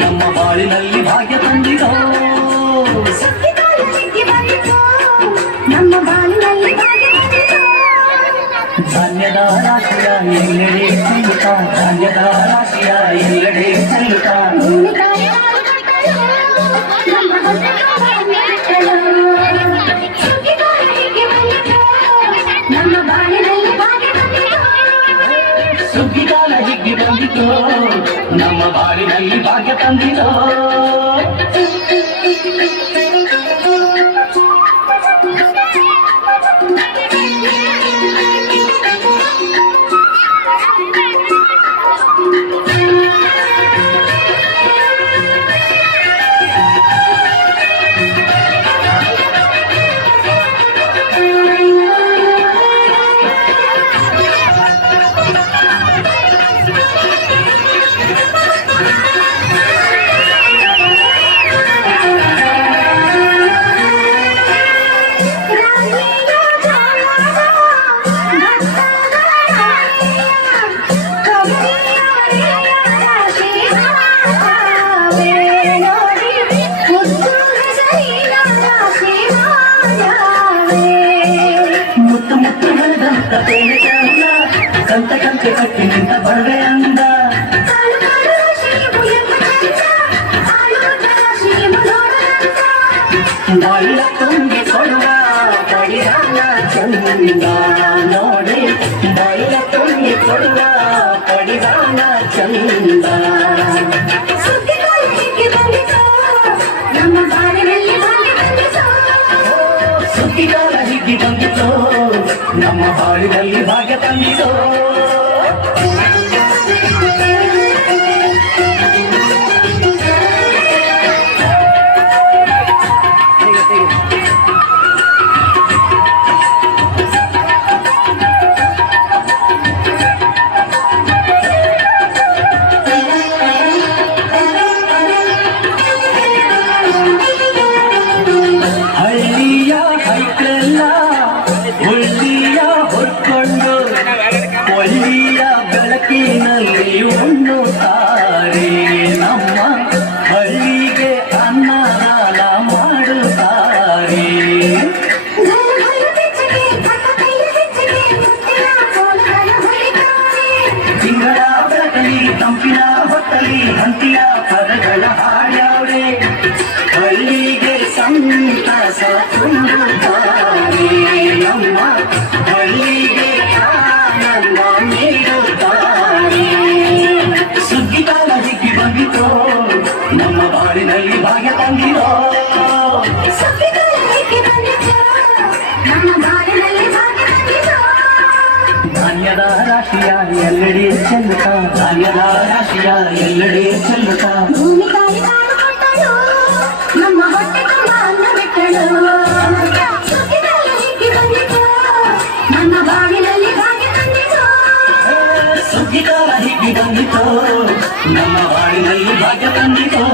ನಮ್ಮ ಬಾಳಿನಲ್ಲಿ ಭಾಗ್ಯ ತಂದಿರೋ ನಮ್ಮ ಬಾಳಿನಲ್ಲಿ ಭಾಗ್ಯ ತಂದಿರೋ ಧಾನ್ಯದ ರಾಶಿಯ ಎಲ್ಲೆಡೆ ಚೆಲ್ಲುತ್ತ ಧಾನ್ಯದ ರಾಶಿಯ ಎಲ್ಲೆಡೆ ಚೆಲ್ಲುತ್ತ ನಮ್ಮ ಬಾಳಿನಲ್ಲಿ ಭಾಗ್ಯ ತಂದಿರೋ ಸುಗ್ಗಿಗಾಲ ಹಿಗ್ಗಿ ಬಂದಿತು ನಮ್ಮ ಬಾಳಿನಲ್ಲಿ ಭಾಗ್ಯ ತಂದಿರೋ ಕಂತೆ ಕಂತೆ ಕಟ್ಟಿ ನಿಂತ ಬಡವೆ ಅಂದ ಬಾಯಿಲ ತುಂಬಿ ಕೊಡುವ ಪಡಿದಾನ ಚಂದ ನೋಡಿ ಬಾಯಿಲ ತುಂಬಿ ಕೊಡುವ ಪಡಿದಾನ ಚಂದ ನಮ್ಮ ಬಾಳಿನಲ್ಲಿ ಭಾಗ್ಯ ತಂದಿರೋ ಸುದ್ದಿಗಾಲ ಹಿಗ್ಗಿ ಬಂದಿತು ನಮ್ಮ ಬಾಳಿನಲ್ಲಿ ಭಾಗ್ಯ ತಂದಿರೋ ಹಳ್ಳಿಯ ಹೈಕಲ್ಲ ಹುಳ್ಳಿಯ ಹೊರ್ಕೊಂಡು ಒಳ್ಳಿಯ ಬೆಳಕಿನಲ್ಲಿ ಉಣ್ಣುತ್ತಾರೆ ನಮ್ಮ ಹಳ್ಳಿಗೆ ಅನ್ನದಾನ ಮಾಡುತ್ತಾರೆ ತಿಂಗಳ ಬೆಳಕಲಿ ತಂಪಿನ ಹೊತ್ತಲಿ ಹಂತಿಯ ಪದಗಳ ಹಾಡ್ಯಾವ್ರೆ ಹಳ್ಳಿಗೆ ಸಂತಸ ತುಂಬುತ್ತಾರೆ ನಮ್ಮ ಹಳ್ಳಿಗೆ ಆನಂದ ನೀಡುತ್ತಾರೆ ಸುಗ್ಗಿಗಾಲ ಹಿಗ್ಗಿ ಬಂದಿತು ನಮ್ಮ ಬಾಳಿನಲ್ಲಿ ಭಾಗ್ಯ ತಂದಿರೋ ನಮ್ಮ ಬಾಳಿನಲ್ಲಿ ಭಾಗ್ಯ ತಂದಿರೋ ಧಾನ್ಯದ ರಾಶಿಯ ಎಲ್ಲೆಡೆ ಚೆಲ್ಲುತ್ತ ಧಾನ್ಯದ ರಾಶಿಯ ಎಲ್ಲೆಡೆ ಚೆಲ್ಲುತ್ತ ಭೂಮಿ ತಾಯಿ ತಾನು ಕೊಟ್ಟಳು ನಮ್ಮ ಹೊಟ್ಟೆ ತುಂಬ ಅನ್ನ ಬಿಟ್ಟಳು ಸುಗ್ಗಿಗಾಲ ಹಿಗ್ಗಿ ಬಂದಿತು ನಮ್ಮ ಬಾಳಿನಲ್ಲಿ ಭಾಗ್ಯ ತಂದಿರೋ ಸುಗ್ಗಿಗಾಲ ಹಿಗ್ಗಿ ಬಂದಿತು ನಮ್ಮ ಬಾಳಿನಲ್ಲಿ ಭಾಗ್ಯ ತಂದಿತು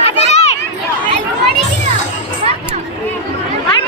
Ada.